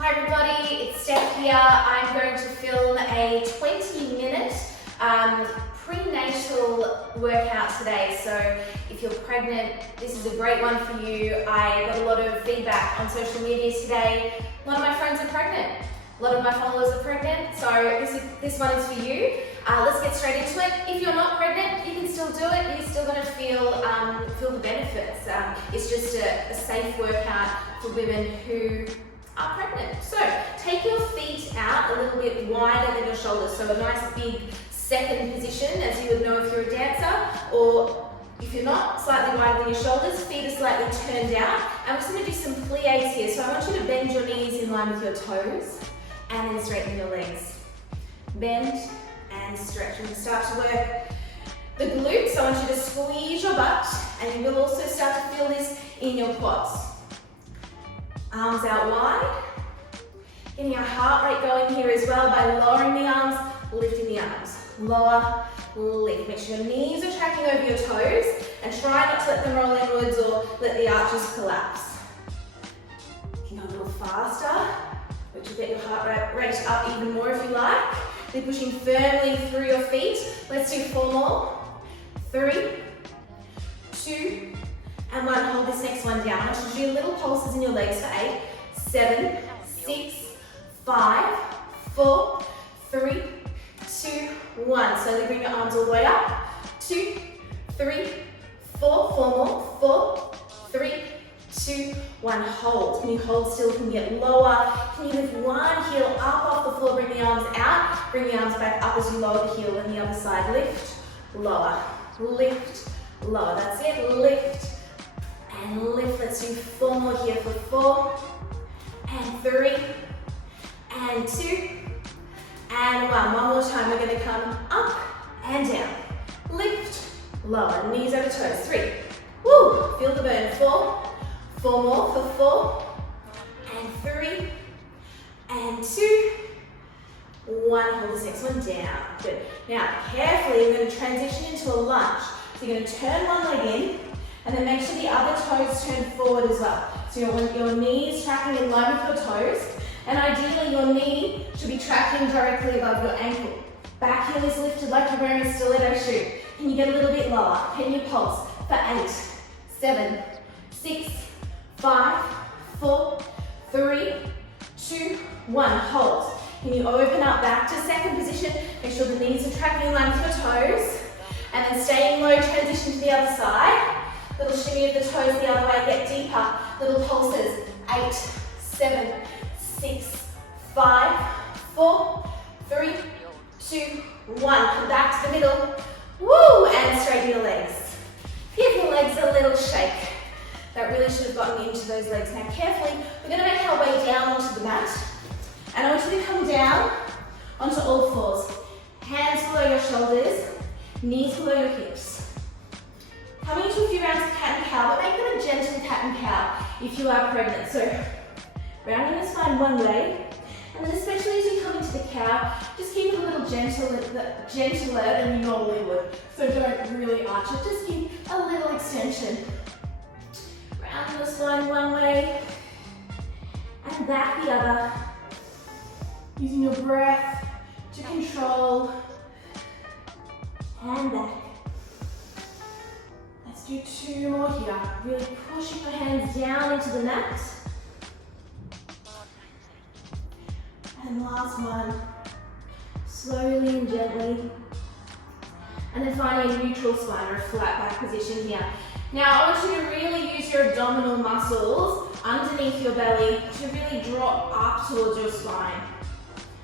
Hi everybody, it's Stef here. I'm going to film a 20-minute prenatal workout today. So if you're pregnant, this is a great one for you. I got a lot of feedback on social media today. A lot of my friends are pregnant. A lot of my followers are pregnant. So this one is for you. Let's get straight into it. If you're not pregnant, you can still do it. You're still going to feel the benefits. It's just a safe workout for women who are pregnant. So take your feet out a little bit wider than your shoulders. So a nice big second position, as you would know if you're a dancer, or if you're not, slightly wider than your shoulders, feet are slightly turned out. And we're just going to do some plies here. So I want you to bend your knees in line with your toes and then straighten your legs. Bend and stretch. We're going to start to work the glutes. I want you to squeeze your butt, and you will also start to feel this in your quads. Arms out wide. Getting our heart rate going here as well by lowering the arms, lifting the arms. Lower, lift. Make sure your knees are tracking over your toes and try not to let them roll inwards or let the arches collapse. You can go a little faster, which will get your heart rate up even more if you like. Then pushing firmly through your feet. Let's do 4 more. 3, 2, and 1. Hold this next one down. I want you to do little pulses in your legs for 8, 7, 6, 5, 4, 3, 2, 1. Slowly bring your arms all the way up. 2, 3, 4, 4 more. 4, 3, 2, 1. Hold. Can you hold still? Can you get lower? Can you lift one heel up off the floor? Bring the arms out. Bring the arms back up as you lower the heel. And the other side. Lift, lower, lift, lower. That's it. Lift and lift. Let's do 4 more here for 4 and 3 and 2 and 1. One more time. We're going to come up and down. Lift, lower, knees over toes. 3. Woo! Feel the burn. 4. 4 more for 4 and 3 and 2. 1. Hold this next one down. Good. Now, carefully, we're going to transition into a lunge. So you're going to turn one leg in, and then make sure the other toes turn forward as well. So you want your knees tracking in line with your toes, and ideally your knee should be tracking directly above your ankle. Back heel is lifted like you're wearing a stiletto shoe. Can you get a little bit lower? Can you pulse for 8, 7, 6, 5, 4, 3, 2, 1. Hold. Can you open up back to second position? Make sure the knees are tracking in line with your toes. And then staying low, transition to the other side. Little shimmy of the toes the other way, get deeper. Little pulses. 8, 7, 6, 5, 4, 3, 2, 1. Come back to the middle. Woo! And straighten your legs. Give your legs a little shake. That really should have gotten into those legs. Now carefully, we're going to make our way down onto the mat. And I want you to come down onto all fours. Hands below your shoulders, knees below your hips. Coming into a few rounds of cat and cow, but make them a gentle cat and cow if you are pregnant. So rounding the spine one way, and then especially as you come into the cow, just keep it a little gentler than you normally would. So don't really arch it, just keep a little extension. Rounding the spine one way, and back the other. Using your breath to control, and back. Let's do 2 more here. Really pushing your hands down into the mat. And last one. Slowly and gently. And then finally a neutral spine or a flat back position here. Now I want you to really use your abdominal muscles underneath your belly to really drop up towards your spine.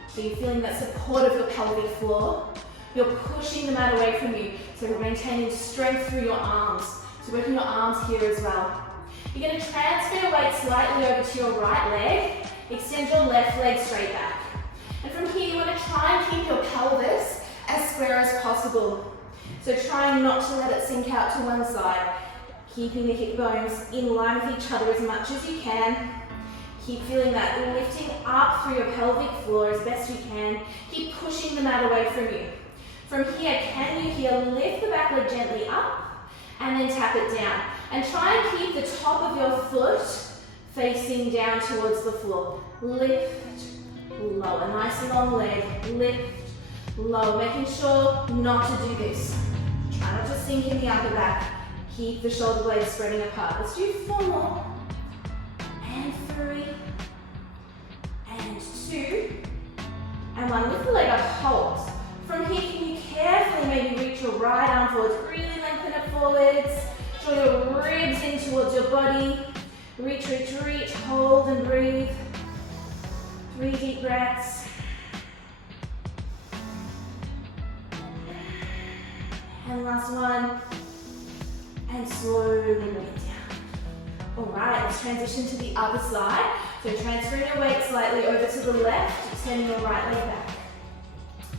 So you're feeling that support of your pelvic floor. You're pushing the mat away from you. So we're maintaining strength through your arms. So working your arms here as well. You're going to transfer your weight slightly over to your right leg. Extend your left leg straight back. And from here you want to try and keep your pelvis as square as possible. So trying not to let it sink out to one side. Keeping the hip bones in line with each other as much as you can. Keep feeling that lifting up through your pelvic floor as best you can. Keep pushing the mat away from you. From here, can you here lift the back leg gently up and then tap it down. And try and keep the top of your foot facing down towards the floor. Lift, lower. Nice long leg. Lift, lower. Making sure not to do this. Try not to sink in the upper back. Keep the shoulder blades spreading apart. Let's do 4 more. And 3. And 2. And 1. Lift the leg up, hold. From here, can you carefully maybe reach your right arm forwards. Really lengthen it forwards. Draw your ribs in towards your body. Reach, reach, reach. Hold and breathe. 3 deep breaths. And last one. And slowly bring it down. All right, let's transition to the other side. So transferring your weight slightly over to the left, extending your right leg back.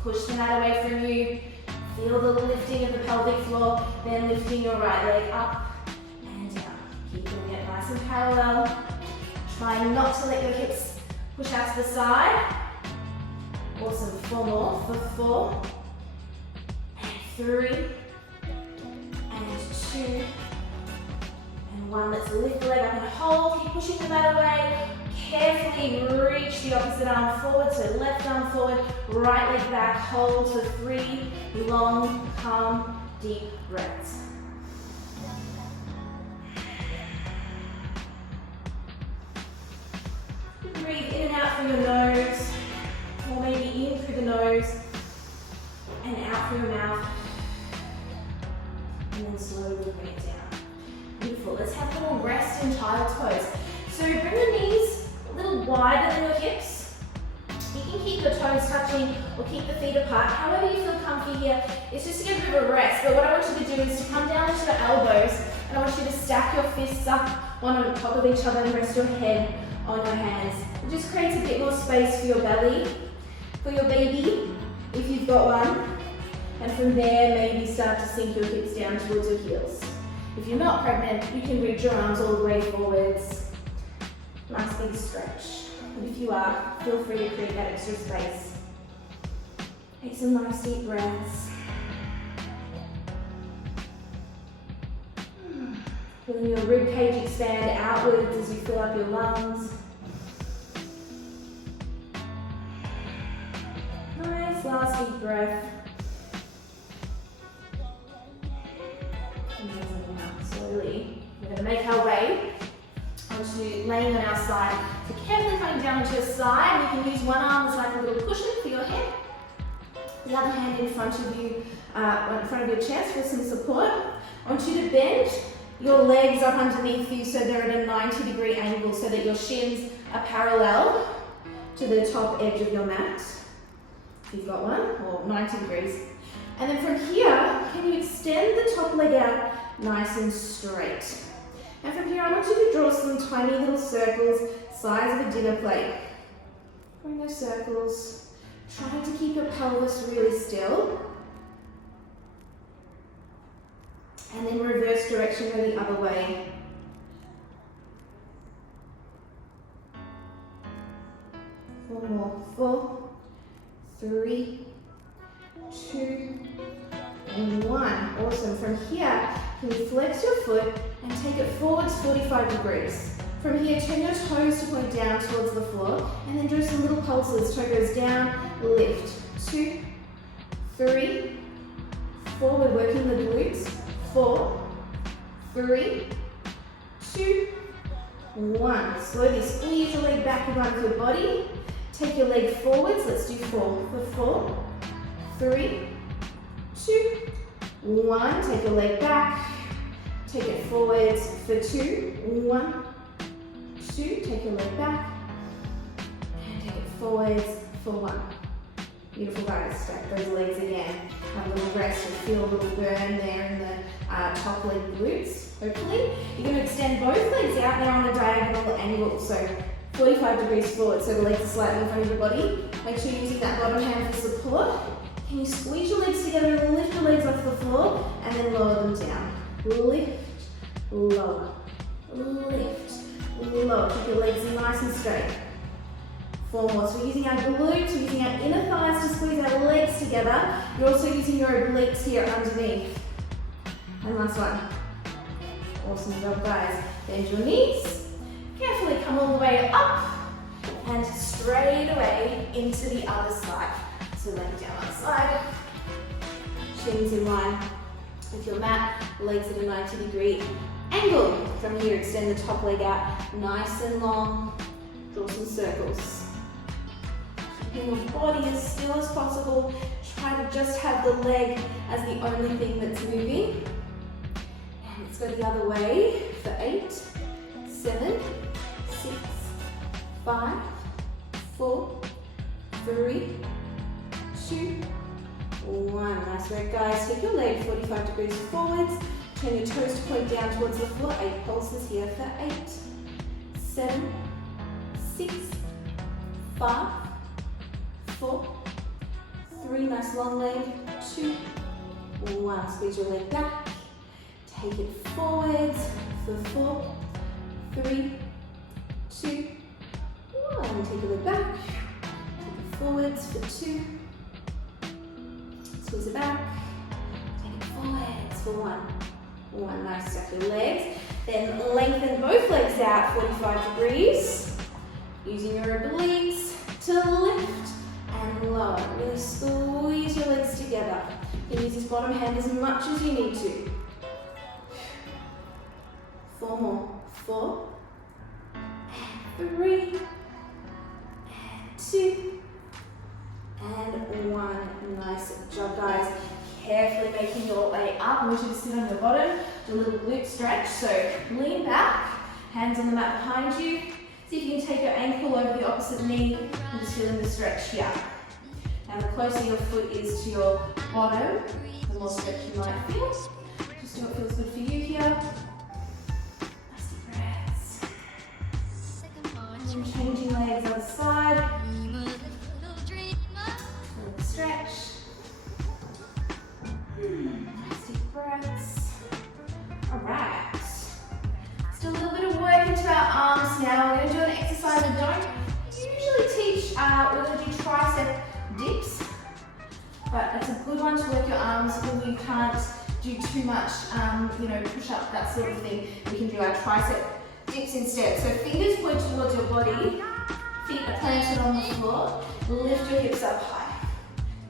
Push the mat away from you. Feel the lifting of the pelvic floor, then lifting your right leg up and down. Keeping it nice and parallel. Try not to let your hips push out to the side. Awesome, 4 more for 4. And 3. And 2. And 1. Let's lift the leg up and hold. Keep pushing the mat away. Carefully reach the opposite arm forward, so left arm forward, right leg back, hold for 3 long, calm, deep breaths. Breathe in and out through your nose, or maybe in through the nose, and out through your mouth, and then slowly bring it down. Beautiful. Let's have a little rest in child's pose. So bring the knees a little wider than your hips. You can keep your toes touching or keep the feet apart. However you feel comfy here, it's just to get a bit of a rest. But what I want you to do is to come down into your elbows, and I want you to stack your fists up one on top of each other and rest your head on your hands. It just creates a bit more space for your belly, for your baby, if you've got one. And from there, maybe start to sink your hips down towards your heels. If you're not pregnant, you can reach your arms all the way forwards. Nice big stretch. And if you are, feel free to create that extra space. Take some nice deep breaths. Feeling your rib cage expand outwards as you fill up your lungs. Nice last deep breath. And then we'll come out slowly. We're going to make our way onto laying on our side. So carefully coming down onto your side. You can use one arm as like a little cushion for your head. The other hand in front of you, in front of your chest for some support. I want you to bend your legs up underneath you so they're at a 90-degree angle so that your shins are parallel to the top edge of your mat. If you've got one, or 90 degrees. And then from here, can you extend the top leg out nice and straight? And from here, I want you to draw some tiny little circles, size of a dinner plate. Drawing those circles, trying to keep your pelvis really still. And then reverse direction, go the other way. Four more. 4, 3, 2, and 1. Awesome. From here, can you flex your foot and take it forwards 45 degrees. From here, turn your toes to point down towards the floor, and then do some little pulses. Toe goes down, lift. 2, 3, 4. We're working the glutes. 4, 3, 2, 1. Slowly squeeze your leg back in line with your body. Take your leg forwards. Let's do 4. For 4, 3, 2, 1. Take your leg back. Take it forwards for 2, 1, 2. Take your leg back. And take it forwards for 1. Beautiful, guys. Stack those legs again. Have a little rest and feel a little burn there in the top leg glutes, hopefully. You're going to extend both legs out there on a diagonal angle, so 45 degrees forward, so the legs are slightly in front of your body. Make sure you're using that bottom hand for support. Can you squeeze your legs together and lift the legs off the floor, and then lower them down. Lift, lower, lift, lower. Keep your legs nice and straight. 4 more. So we're using our glutes, we're using our inner thighs to squeeze our legs together. You're also using your obliques here underneath. And last one. Awesome job, guys. Bend your knees. Carefully carefully come all the way up and straight away into the other side. So laying down one side, shins in line with your mat, legs at a 90-degree angle. From here, extend the top leg out nice and long, draw some circles. Keeping your body as still as possible, try to just have the leg as the only thing that's moving. And let's go the other way for 8, 7, 6, 5, 4, 3, 2, 1. Nice work, guys. Take your leg 45 degrees forwards. Turn your toes to point down towards the floor. 8 pulses here for 8, 7, 6, 5, 4, 3. Nice long leg. 2, 1. Squeeze your leg back. Take it forwards for 4, 3, 2, 1. Take your leg back. Take it forwards for 2. Squeeze it back. Take it forwards for 1. 1. Nice. Stack your legs. Then lengthen both legs out 45 degrees. Using your obliques to lift and lower. Really squeeze your legs together. You can use this bottom hand as much as you need to. 4 more. 4, and 3, and 2, and 1. Nice job, guys. Carefully making your way up. I want you to sit on your bottom. Do a little glute stretch. So lean back, hands on the mat behind you. See if you can take your ankle over the opposite knee and just feeling the stretch here. Now the closer your foot is to your bottom, the more stretch you might feel. Just do what feels good for you here. Nice deep breaths. And changing legs other side. Little stretch. Nice deep breaths. Alright. Still a little bit of work into our arms now. We're going to do an exercise we don't usually teach. We're going to do tricep dips. But it's a good one to work your arms when you can't do too much, push up, that sort of thing. We can do our tricep dips instead. So fingers point towards your body, feet are planted on the floor. Lift your hips up high.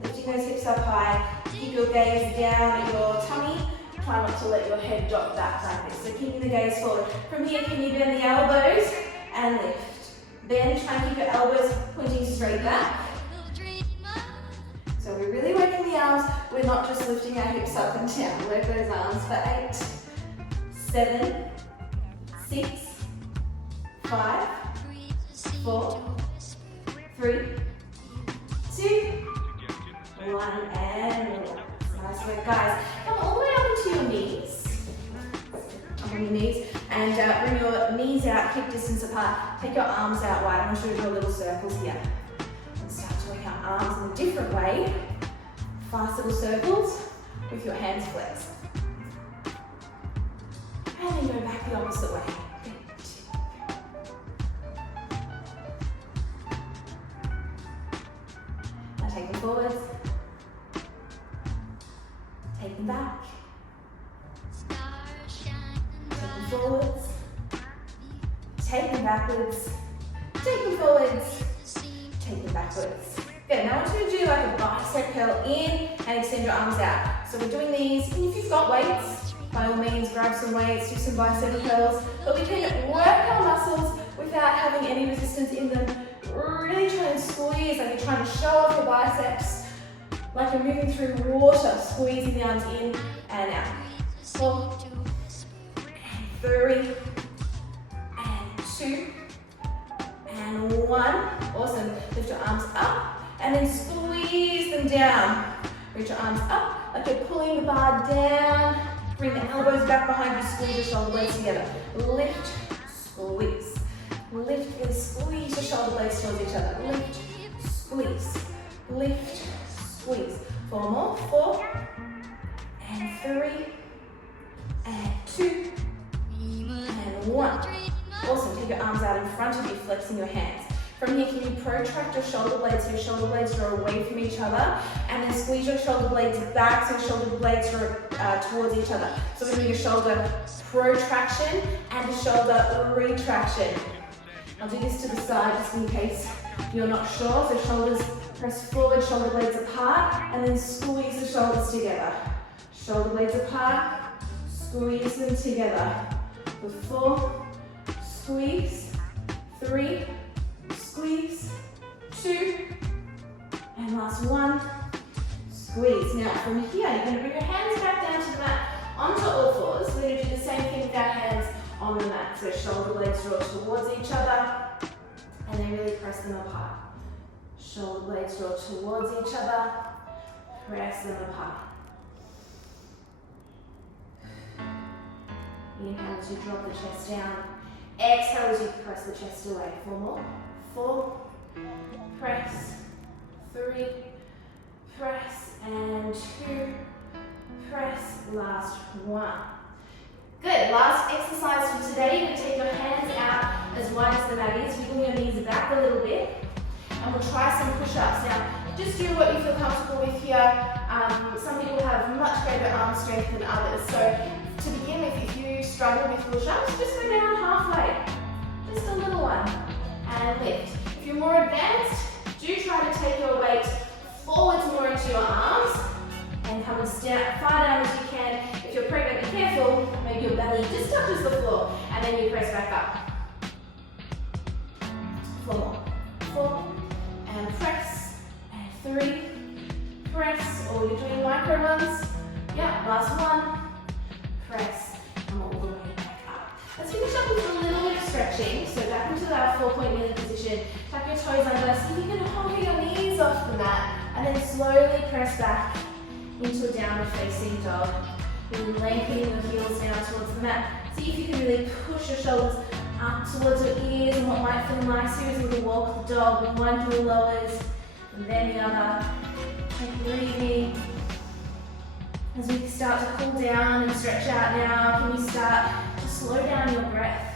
Lifting those hips up high. Keep your gaze down at your tummy. Try not to let your head drop back like this. So keeping the gaze forward. From here, can you bend the elbows and lift? Then try and keep your elbows pointing straight back. So we're really working the arms. We're not just lifting our hips up and down. Work those arms for 8, 7, 6, 5, 4, 3, 2, 1, and relax. Nice work, guys. Come all the way up into your knees. Up on your knees. And bring your knees out, hip distance apart. Take your arms out wide. I want you to draw little circles here. And start to work our arms in a different way. Fast little circles with your hands flexed. And then go back the opposite way. Now take them forwards. Take them back. Take them forwards. Take them backwards. Take them forwards. Take them backwards. Good. Now I want you to do like a bicep curl in and extend your arms out. So we're doing these, and if you've got weights, by all means grab some weights, do some bicep curls. But we can work our muscles without having any resistance in them. Really try and squeeze, like you're trying to show off your biceps. Like you're moving through water, squeezing the arms in and out. 4, 3, and 2, and 1. Awesome. Lift your arms up and then squeeze them down. Reach your arms up like you're pulling the bar down. Bring the elbows back behind you, squeeze your shoulder blades together. Lift, squeeze. Lift and squeeze your shoulder blades towards each other. Lift, squeeze. Lift, squeeze. 4 more. 4, and 3, and 2, and 1. Awesome. Take your arms out in front of you, flexing your hands. From here, can you protract your shoulder blades so your shoulder blades draw away from each other, and then squeeze your shoulder blades back so your shoulder blades draw towards each other. So we're going to do a shoulder protraction and a shoulder retraction. I'll do this to the side just in case you're not sure. So shoulders press forward, shoulder blades apart, and then squeeze the shoulders together. Shoulder blades apart, squeeze them together. For 4, squeeze, 3, squeeze, 2, and last 1, squeeze. Now from here, you're going to bring your hands back down to the mat onto all fours. We're going to do the same thing with our hands on the mat. So shoulder blades draw towards each other, and then really press them apart. Shoulder blades draw towards each other, press them apart. Inhale as you drop the chest down. Exhale as you press the chest away. 4 more. 4, press, 3, press, and 2, press, last 1. Good, last exercise for today. You're going to take your hands out as wide as the mat is, wiggle your knees back a little bit, and we'll try some push-ups. Now, just do what you feel comfortable with here. Some people have much greater arm strength than others, so to begin with, if you struggle with push-ups, just go down halfway, just a little one, and lift. If you're more advanced, do try to take your weight forwards more into your arms, and come as far down as you can. If you're pregnant, be careful, maybe your belly just touches the floor, and then you press back up. 4 more. 4, and press, and 3, press, or you're doing micro ones. Yeah, last 1, press, and all the way back up. Let's finish up with a little bit of stretching. So back into that 4-point kneeling position. Tuck your toes under, see if you can hover your knees off the mat, and then slowly press back into a downward facing dog. Really lengthening your heels down towards the mat. See if you can really push your shoulders up towards your ears, and what might feel nice here is we can walk the dog with one heel lowers and then the other. Keep breathing. As we start to cool down and stretch out now, can you start to slow down your breath?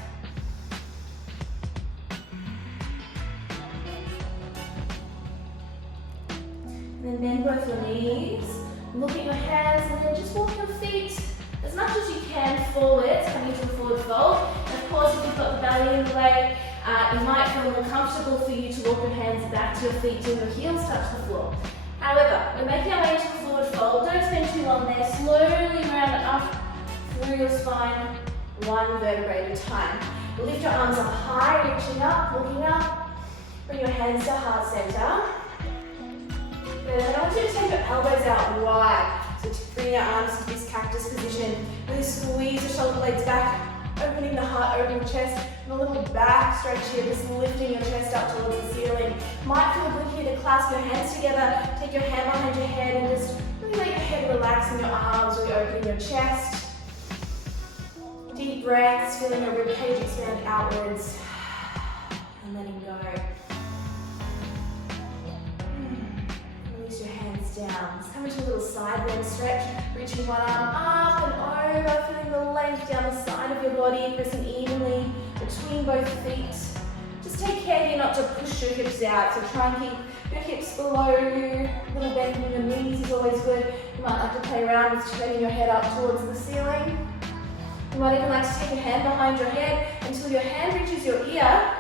And then bend both your knees, look at your hands, and then just walk your feet as much as you can forwards, coming to a forward fold. And of course, if you've got the belly in the way, it might feel more comfortable for you to walk your hands back to your feet till your heels touch the floor. However, we're making our way into a forward fold. Don't spend too long there. Slowly round it up through your spine, 1 vertebrae at a time. Lift your arms up high, reaching up, looking up. Bring your hands to heart center. Good. And I want you to take your elbows out wide. So to bring your arms to this cactus position. Really squeeze the shoulder blades back, opening the heart, opening the chest, and a little back stretch here, just lifting your chest up towards the ceiling. Might feel good here to clasp your hands together, take your hand behind your head, and just really let your head relax in your arms, really opening your chest. Deep breaths, feeling your rib cage expand outwards, and letting go. Release your hands down. Let's come into a little side bend stretch, reaching one arm up and over, feeling the length down the side of your body, pressing evenly between both feet. Just take care here not to push your hips out, so try and keep your hips below you. A little bend in your knees is always good. You might like to play around with turning your head up towards the ceiling. You might even like to take your hand behind your head until your hand reaches your ear,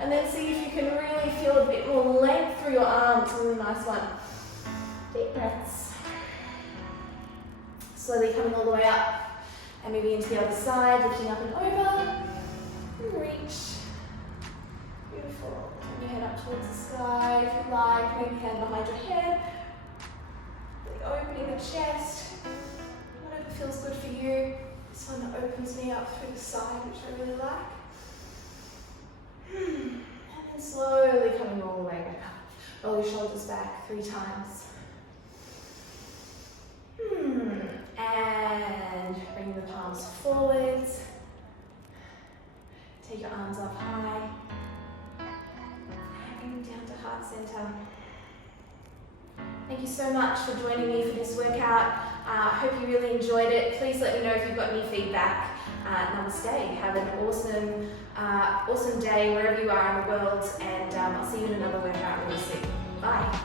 and then see if you can really feel a bit more length through your arms. A really nice one. Deep breaths. Slowly coming all the way up, and maybe into the other side, lifting up and over, and reach. Beautiful. Turn your head up towards the sky if you like. Maybe hand behind your head. Really opening the chest. Whatever feels good for you. This one opens me up through the side, which I really like. And then slowly coming all the way back up. Roll your shoulders back 3 times. And bring the palms forwards. Take your arms up high. And bring them down to heart center. Thank you so much for joining me for this workout. I hope you really enjoyed it. Please let me know if you've got any feedback. Namaste. Have an awesome day wherever you are in the world, and I'll see you in another workout really soon. Bye.